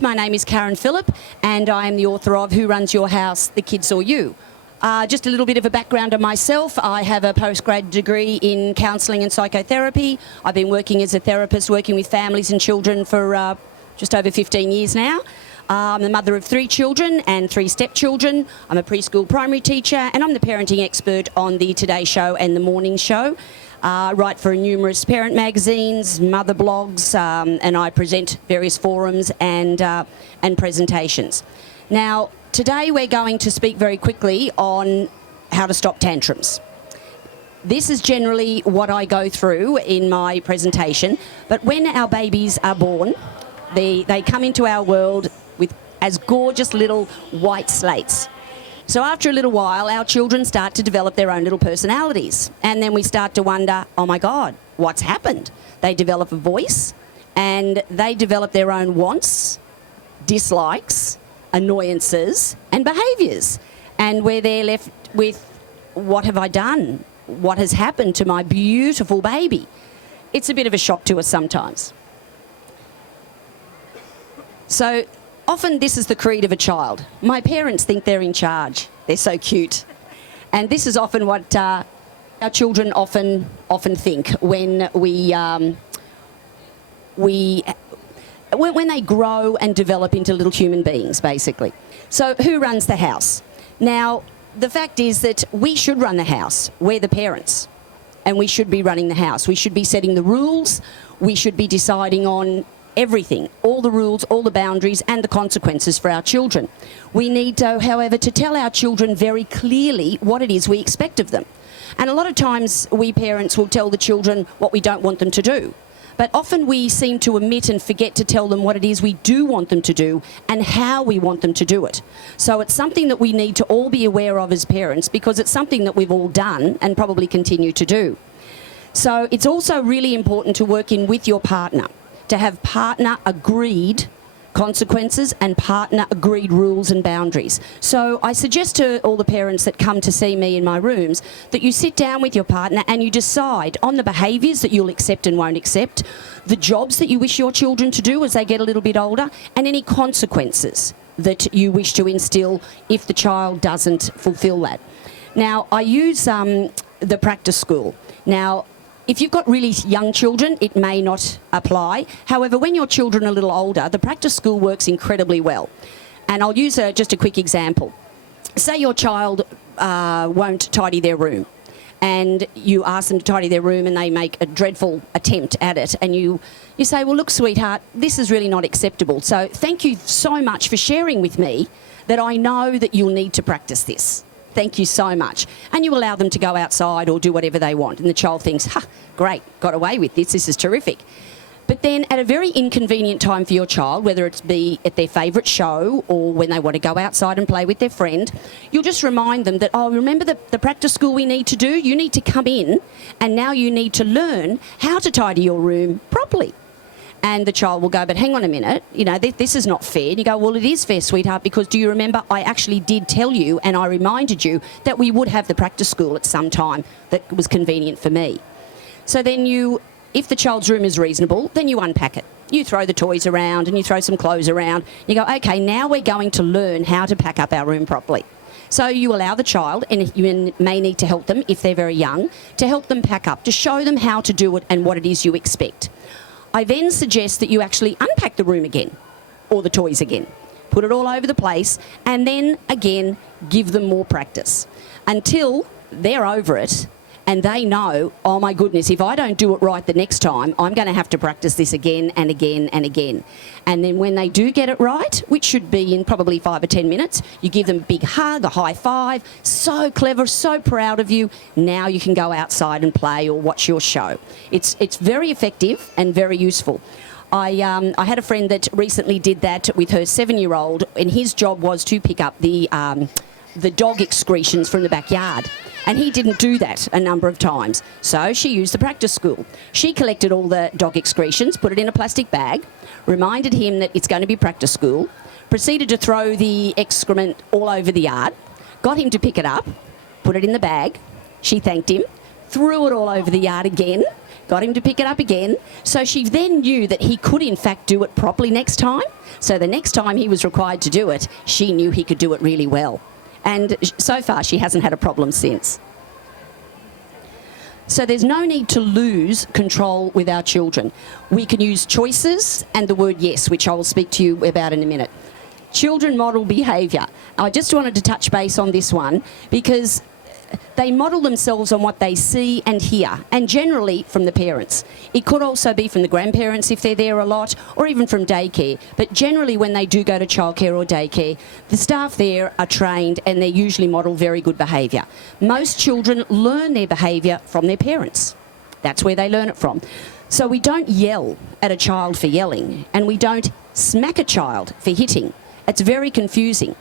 My name is Phillip, and I am the author of Who Runs Your House, The Kids or You? Just a little bit of a background on myself. I have a postgrad degree in counselling and psychotherapy. I've been working as a therapist, working with families and children for just over 15 years now. I'm the mother of 3 children and 3 stepchildren. I'm a preschool primary teacher, and I'm the parenting expert on the Today Show and the Morning Show. I write for numerous parent magazines, mother blogs, and I present various forums and presentations. Now, today we're going to speak very quickly on how to stop tantrums. This is generally what I go through in my presentation, but when our babies are born, they come into our world with as gorgeous little white slates. So after a little while, our children start to develop their own little personalities. And then we start to wonder, oh my God, what's happened? They develop a voice and they develop their own wants, dislikes, annoyances and behaviours. And we're there left with, what have I done? What has happened to my beautiful baby? It's a bit of a shock to us sometimes. So often this is the creed of a child. My parents think they're in charge. They're so cute. And this is often what our children often think when when they grow and develop into little human beings, basically. So who runs the house? Now, the fact is that we should run the house. We're the parents, and we should be running the house. We should be setting the rules. We should be deciding on everything, all the rules, all the boundaries and the consequences for our children. We need, however, to tell our children very clearly what it is we expect of them. And a lot of times we parents will tell the children what we don't want them to do. But often we seem to omit and forget to tell them what it is we do want them to do and how we want them to do it. So it's something that we need to all be aware of as parents, because it's something that we've all done and probably continue to do. So it's also really important to work in with your partner, to have partner-agreed consequences and partner-agreed rules and boundaries. So I suggest to all the parents that come to see me in my rooms that you sit down with your partner and you decide on the behaviours that you'll accept and won't accept, the jobs that you wish your children to do as they get a little bit older, and any consequences that you wish to instill if the child doesn't fulfil that. Now, I use the practice school. Now, if you've got really young children, it may not apply. However, when your children are a little older, the practice school works incredibly well. And I'll use just a quick example. Say your child won't tidy their room, and you ask them to tidy their room and they make a dreadful attempt at it, and you say, well, look, sweetheart, this is really not acceptable. So thank you so much for sharing with me that I know that you'll need to practice this. Thank you so much. And you allow them to go outside or do whatever they want. And the child thinks, ha, great, got away with this is terrific. But then at a very inconvenient time for your child, whether it's be at their favourite show or when they want to go outside and play with their friend, you'll just remind them that, oh, remember the practice school we need to do? You need to come in and now you need to learn how to tidy your room properly. And the child will go, but hang on a minute, you know, this is not fair. And you go, well, it is fair, sweetheart, because do you remember I actually did tell you and I reminded you that we would have the practice school at some time that was convenient for me. So then if the child's room is reasonable, then you unpack it. You throw the toys around and you throw some clothes around. You go, okay, now we're going to learn how to pack up our room properly. So you allow the child, and you may need to help them if they're very young, to help them pack up, to show them how to do it and what it is you expect. I then suggest that you actually unpack the room again, or the toys again, put it all over the place, and then again give them more practice until they're over it and they know, oh my goodness, if I don't do it right the next time, I'm going to have to practice this again and again and again. And then when they do get it right, which should be in probably 5 or 10 minutes, you give them a big hug, a high five, so clever, so proud of you. Now you can go outside and play or watch your show. It's very effective and very useful. I had a friend that recently did that with her 7-year-old, and his job was to pick up the dog excretions from the backyard. And he didn't do that a number of times. So she used the practice school. She collected all the dog excretions, put it in a plastic bag, reminded him that it's going to be practice school, proceeded to throw the excrement all over the yard, got him to pick it up, put it in the bag. She thanked him, threw it all over the yard again, got him to pick it up again. So she then knew that he could in fact do it properly next time. So the next time he was required to do it, she knew he could do it really well. And so far she hasn't had a problem since. So there's no need to lose control with our children. We can use choices and the word yes, which I will speak to you about in a minute. Children model behaviour. I just wanted to touch base on this one because they model themselves on what they see and hear, and generally from the parents. It could also be from the grandparents if they're there a lot, or even from daycare. But generally when they do go to childcare or daycare, the staff there are trained and they usually model very good behaviour. Most children learn their behaviour from their parents. That's where they learn it from. So we don't yell at a child for yelling, and we don't smack a child for hitting. It's very confusing.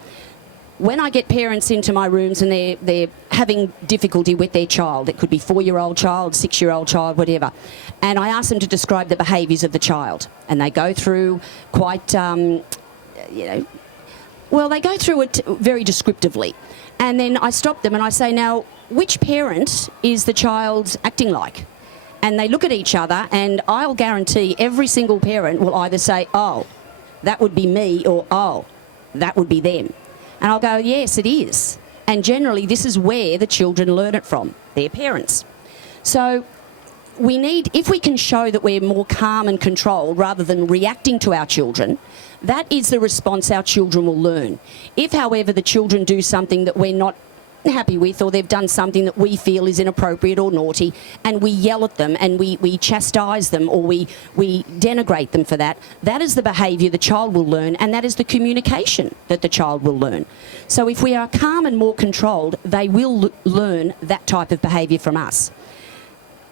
When I get parents into my rooms and they're having difficulty with their child, it could be 4-year-old child, 6-year-old child, whatever, and I ask them to describe the behaviours of the child, and they go through quite, they go through it very descriptively, and then I stop them and I say, now, which parent is the child acting like? And they look at each other, and I'll guarantee every single parent will either say, oh, that would be me, or oh, that would be them. And I'll go, yes, it is. And generally, this is where the children learn it from, their parents. So we need, if we can show that we're more calm and controlled rather than reacting to our children, that is the response our children will learn. If, however, the children do something that we're not happy with, or they've done something that we feel is inappropriate or naughty, and we yell at them and we chastise them, or we denigrate them for that, that is the behaviour the child will learn, and that is the communication that the child will learn. So if we are calm and more controlled, they will learn that type of behaviour from us.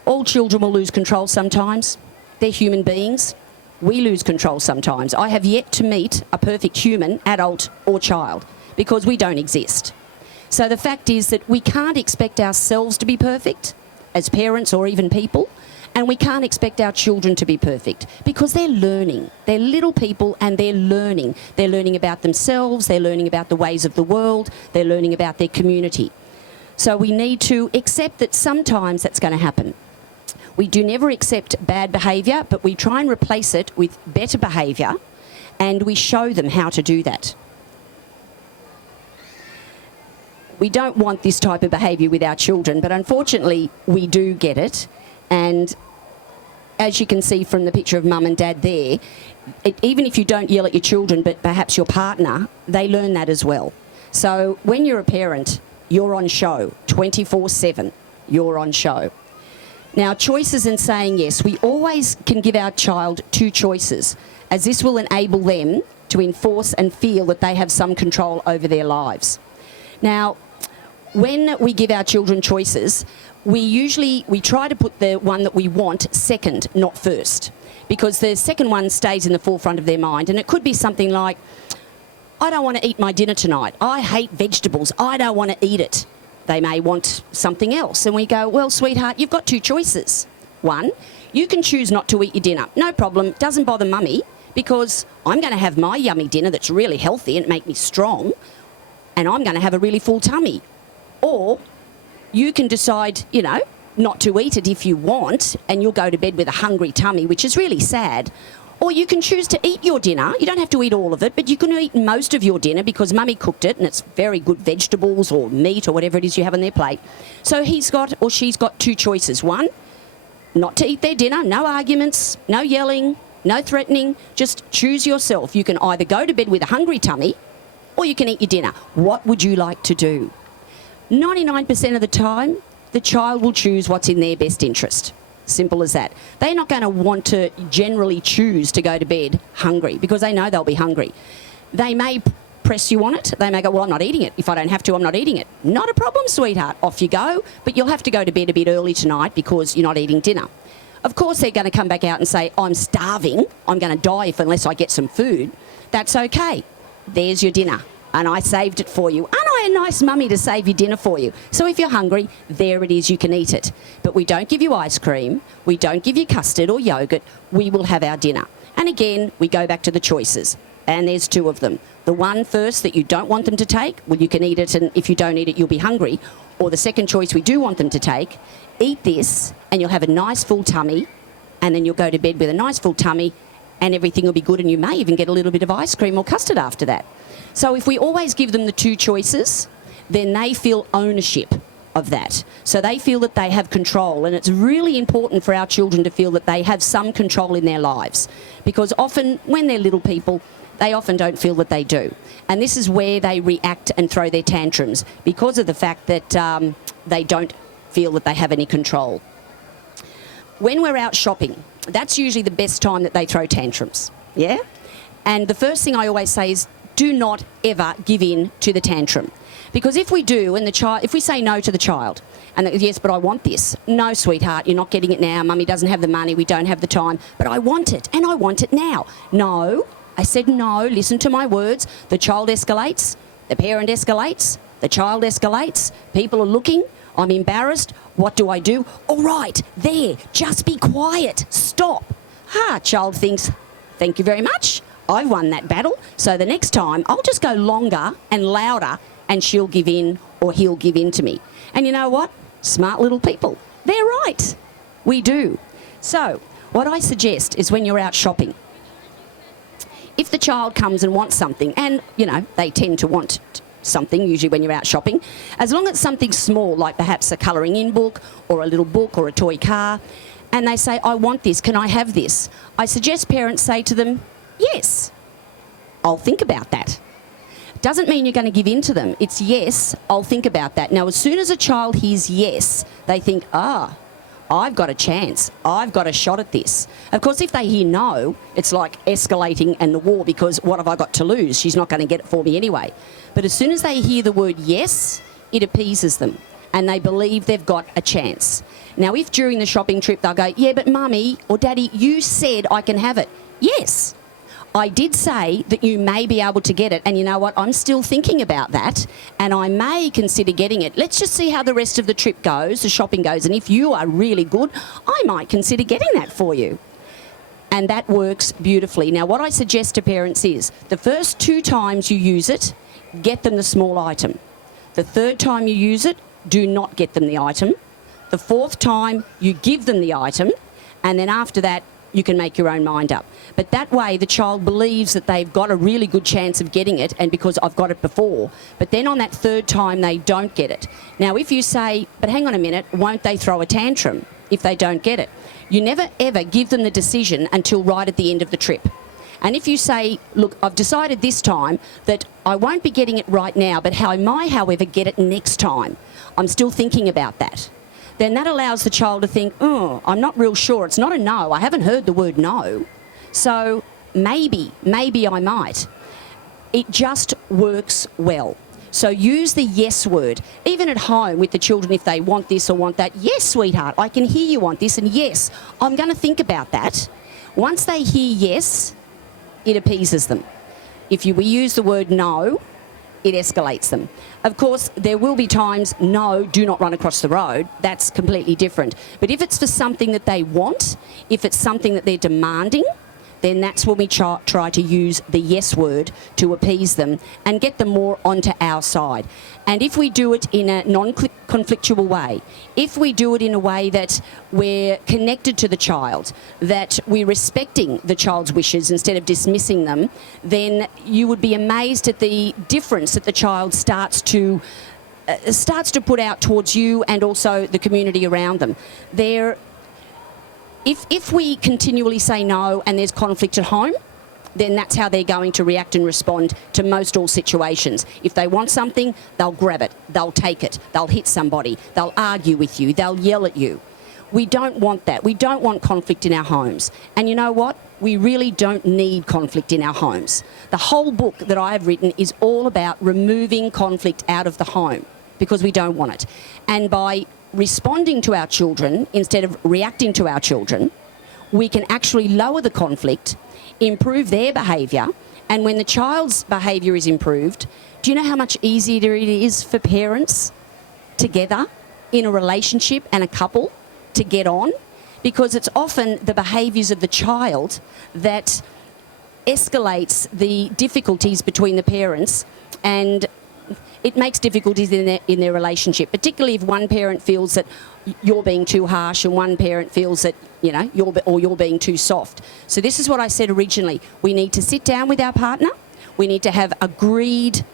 All children will lose control sometimes. They're human beings. We lose control sometimes. I have yet to meet a perfect human, adult or child, because we don't exist. So the fact is that we can't expect ourselves to be perfect as parents or even people, and we can't expect our children to be perfect because they're learning. They're little people and they're learning. They're learning about themselves, they're learning about the ways of the world, they're learning about their community. So we need to accept that sometimes that's going to happen. We do never accept bad behaviour, but we try and replace it with better behaviour, and we show them how to do that. We don't want this type of behaviour with our children, but unfortunately we do get it. And as you can see from the picture of mum and dad there, even if you don't yell at your children, but perhaps your partner, they learn that as well. So when you're a parent, you're on show, 24/7, you're on show. Now, choices and saying yes, we always can give our child 2 choices, as this will enable them to enforce and feel that they have some control over their lives. Now, when we give our children choices, we try to put the one that we want second, not first, because the second one stays in the forefront of their mind. And it could be something like, I don't want to eat my dinner tonight. I hate vegetables. I don't want to eat it. They may want something else. And we go, well, sweetheart, you've got 2 choices. One, you can choose not to eat your dinner. No problem. Doesn't bother mummy, because I'm going to have my yummy dinner that's really healthy and make me strong, and I'm going to have a really full tummy. Or you can decide, not to eat it if you want, and you'll go to bed with a hungry tummy, which is really sad. Or you can choose to eat your dinner. You don't have to eat all of it, but you can eat most of your dinner because mummy cooked it and it's very good vegetables or meat or whatever it is you have on their plate. So he's got or she's got 2 choices. One, not to eat their dinner, no arguments, no yelling, no threatening. Just choose yourself. You can either go to bed with a hungry tummy or you can eat your dinner. What would you like to do? 99% of the time, the child will choose what's in their best interest. Simple as that. They're not going to want to generally choose to go to bed hungry because they know they'll be hungry. They may press you on it. They may go, well, I'm not eating it. If I don't have to, I'm not eating it. Not a problem, sweetheart. Off you go. But you'll have to go to bed a bit early tonight because you're not eating dinner. Of course, they're going to come back out and say, I'm starving. I'm going to die unless I get some food. That's okay. There's your dinner. And I saved it for you. Aren't I a nice mummy to save your dinner for you? So if you're hungry, there it is, you can eat it. But we don't give you ice cream. We don't give you custard or yogurt. We will have our dinner. And again, we go back to the choices. And there's 2 of them. The one first that you don't want them to take, well, you can eat it, and if you don't eat it, you'll be hungry. or the second choice we do want them to take, eat this and you'll have a nice full tummy, and then you'll go to bed with a nice full tummy and everything will be good, and you may even get a little bit of ice cream or custard after that. So if we always give them the two choices, then they feel ownership of that. So they feel that they have control, and it's really important for our children to feel that they have some control in their lives, because often when they're little people, they often don't feel that they do. And this is where they react and throw their tantrums, because of the fact that they don't feel that they have any control. When we're out shopping, that's usually the best time that they throw tantrums, yeah? And the first thing I always say is, do not ever give in to the tantrum. Because if we do, and if we say no to the child, and yes, but I want this. No, sweetheart, you're not getting it now. Mummy doesn't have the money. We don't have the time. But I want it, and I want it now. No, I said no. Listen to my words. The child escalates. The parent escalates. The child escalates. People are looking. I'm embarrassed. What do I do? All right, there. Just be quiet. Stop. Child thinks, thank you very much. I've won that battle. So the next time, I'll just go longer and louder, and she'll give in or he'll give in to me. And you know what? Smart little people. They're right. We do. So what I suggest is, when you're out shopping, if the child comes and wants something, and, you know, they tend to want something usually when you're out shopping, as long as it's something small, like perhaps a colouring in book or a little book or a toy car, and they say, I want this, can I have this? I suggest parents say to them, yes, I'll think about that. Doesn't mean you're going to give in to them. It's yes, I'll think about that. Now, as soon as a child hears yes, they think, I've got a chance. I've got a shot at this. Of course, if they hear no, it's like escalating and the war, because what have I got to lose? She's not going to get it for me anyway. But as soon as they hear the word yes, it appeases them and they believe they've got a chance. Now, if during the shopping trip they'll go, yeah, but Mummy or Daddy, you said I can have it. Yes. I did say that you may be able to get it, and you know what, I'm still thinking about that, and I may consider getting it. Let's just see how the rest of the trip goes, the shopping goes, and if you are really good, I might consider getting that for you. And that works beautifully. Now, what I suggest to parents is, the first 2 times you use it, get them the small item. The 3rd time you use it, do not get them the item. The 4th time, you give them the item, and then after that, you can make your own mind up. But that way the child believes that they've got a really good chance of getting it, and because I've got it before. But then on that 3rd time they don't get it. Now if you say, but hang on a minute, won't they throw a tantrum if they don't get it? You never ever give them the decision until right at the end of the trip. And if you say, look, I've decided this time that I won't be getting it right now, but how I might, however, get it next time. I'm still thinking about that. Then that allows the child to think, oh, I'm not real sure. It's not a no. I haven't heard the word no. So maybe I might. It just works well. So use the yes word. Even at home with the children, if they want this or want that, yes, sweetheart, I can hear you want this, and yes, I'm going to think about that. Once they hear yes, it appeases them. If we use the word no, it escalates them. Of course, there will be times, no, do not run across the road. That's completely different. But if it's for something that they want, if it's something that they're demanding, then that's when we try to use the yes word to appease them and get them more onto our side. And if we do it in a non-conflictual way, if we do it in a way that we're connected to the child, that we're respecting the child's wishes instead of dismissing them, then you would be amazed at the difference that the child starts to put out towards you and also the community around them. If we continually say no and there's conflict at home, then that's how they're going to react and respond to most all situations. If they want something, they'll grab it, they'll take it, they'll hit somebody, they'll argue with you, they'll yell at you. We don't want that. We don't want conflict in our homes. And you know what? We really don't need conflict in our homes. The whole book that I have written is all about removing conflict out of the home, because we don't want it. And by responding to our children instead of reacting to our children, we can actually lower the conflict, improve their behaviour, and when the child's behaviour is improved, do you know how much easier it is for parents together in a relationship and a couple to get on? Because it's often the behaviours of the child that escalates the difficulties between the parents, and it makes difficulties in their relationship, particularly if one parent feels that you're being too harsh and one parent feels that, you know, you're being too soft. So this is what I said originally. We need to sit down with our partner. We need to have agreed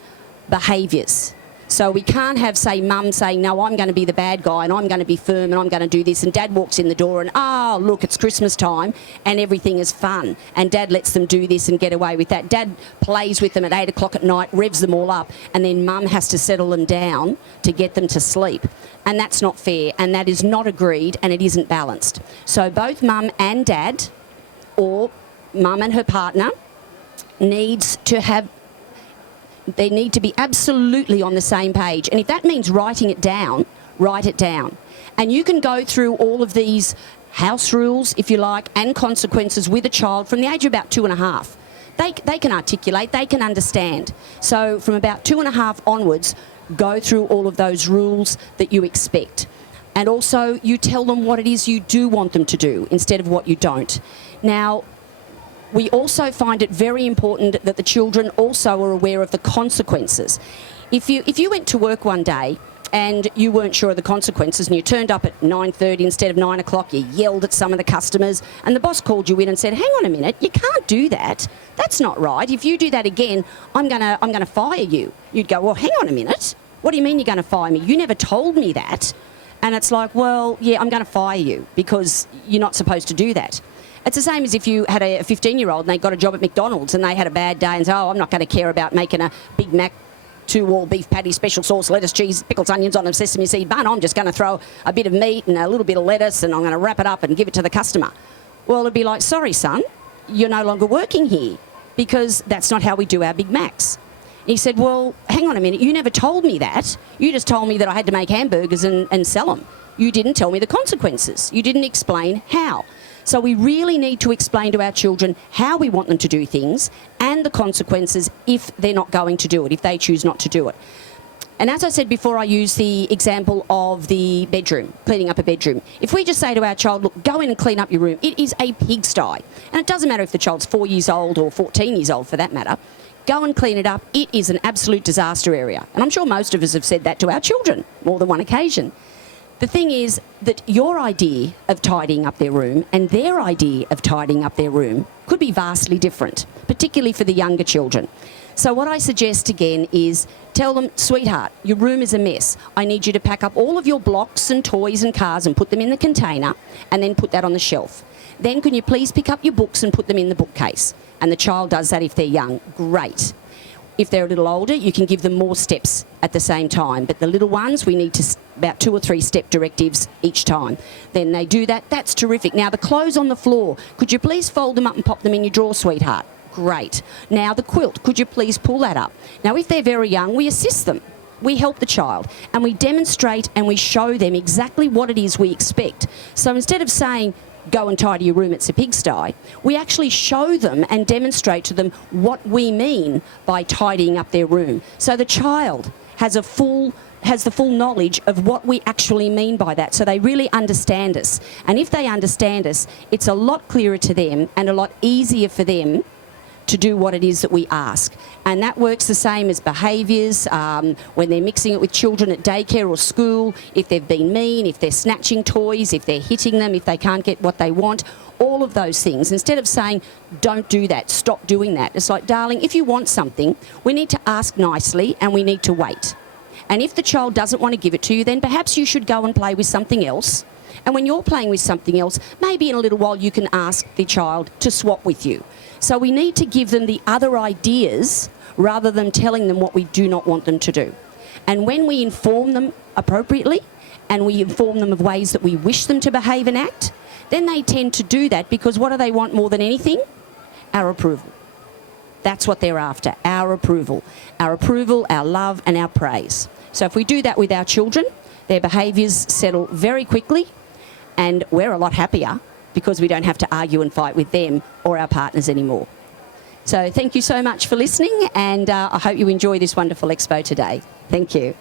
behaviours. So we can't have, say, mum saying, no, I'm going to be the bad guy and I'm going to be firm and I'm going to do this, and dad walks in the door and, oh, look, it's Christmas time and everything is fun, and dad lets them do this and get away with that. Dad plays with them at 8 o'clock at night, revs them all up, and then mum has to settle them down to get them to sleep. And that's not fair, and that is not agreed, and it isn't balanced. So both mum and dad, or mum and her partner, they need to be absolutely on the same page. And if that means writing it down, write it down. And you can go through all of these house rules, if you like, and consequences with a child from the age of about 2.5. They can articulate, they can understand. So from about 2.5 onwards, go through all of those rules that you expect. And also you tell them what it is you do want them to do instead of what you don't. Now, we also find it very important that the children also are aware of the consequences. If you went to work one day and you weren't sure of the consequences and you turned up at 9:30 instead of 9 o'clock, you yelled at some of the customers and the boss called you in and said, hang on a minute, you can't do that. That's not right. If you do that again, I'm gonna fire you. You'd go, well, hang on a minute. What do you mean you're going to fire me? You never told me that. And it's like, well, yeah, I'm going to fire you because you're not supposed to do that. It's the same as if you had a 15-year-old and they got a job at McDonald's and they had a bad day and said, oh, I'm not going to care about making a Big Mac 2 all beef patty, special sauce, lettuce, cheese, pickles, onions on a sesame seed bun. I'm just going to throw a bit of meat and a little bit of lettuce and I'm going to wrap it up and give it to the customer. Well, it'd be like, sorry, son, you're no longer working here because that's not how we do our Big Macs. He said, well, hang on a minute, you never told me that. You just told me that I had to make hamburgers and sell them. You didn't tell me the consequences. You didn't explain how. So we really need to explain to our children how we want them to do things and the consequences if they're not going to do it, if they choose not to do it. And as I said before, I use the example of the bedroom, cleaning up a bedroom. If we just say to our child, look, go in and clean up your room, it is a pigsty. And it doesn't matter if the child's 4 years old or 14 years old for that matter. Go and clean it up. It is an absolute disaster area. And I'm sure most of us have said that to our children more than one occasion. The thing is that your idea of tidying up their room and their idea of tidying up their room could be vastly different, particularly for the younger children. So what I suggest again is tell them, sweetheart, your room is a mess. I need you to pack up all of your blocks and toys and cars and put them in the container and then put that on the shelf. Then can you please pick up your books and put them in the bookcase? And the child does that if they're young. Great. If they're a little older, you can give them more steps at the same time. But the little ones, we need to about 2 or 3 step directives each time. Then they do that. That's terrific. Now, the clothes on the floor, could you please fold them up and pop them in your drawer, sweetheart? Great. Now, the quilt, could you please pull that up? Now, if they're very young, we assist them. We help the child and we demonstrate and we show them exactly what it is we expect. So instead of saying, go and tidy your room, it's a pigsty, we actually show them and demonstrate to them what we mean by tidying up their room. So the child has the full knowledge of what we actually mean by that, so they really understand us. And if they understand us, it's a lot clearer to them and a lot easier for them to do what it is that we ask. And that works the same as behaviours, when they're mixing it with children at daycare or school, if they've been mean, if they're snatching toys, if they're hitting them, if they can't get what they want, all of those things. Instead of saying, don't do that, stop doing that. It's like, darling, if you want something, we need to ask nicely and we need to wait. And if the child doesn't want to give it to you, then perhaps you should go and play with something else. And when you're playing with something else, maybe in a little while you can ask the child to swap with you. So we need to give them the other ideas rather than telling them what we do not want them to do. And when we inform them appropriately and we inform them of ways that we wish them to behave and act, then they tend to do that because what do they want more than anything? Our approval. That's what they're after, our approval. Our approval, our love and our praise. So if we do that with our children, their behaviours settle very quickly and we're a lot happier because we don't have to argue and fight with them or our partners anymore. So thank you so much for listening and I hope you enjoy this wonderful expo today. Thank you.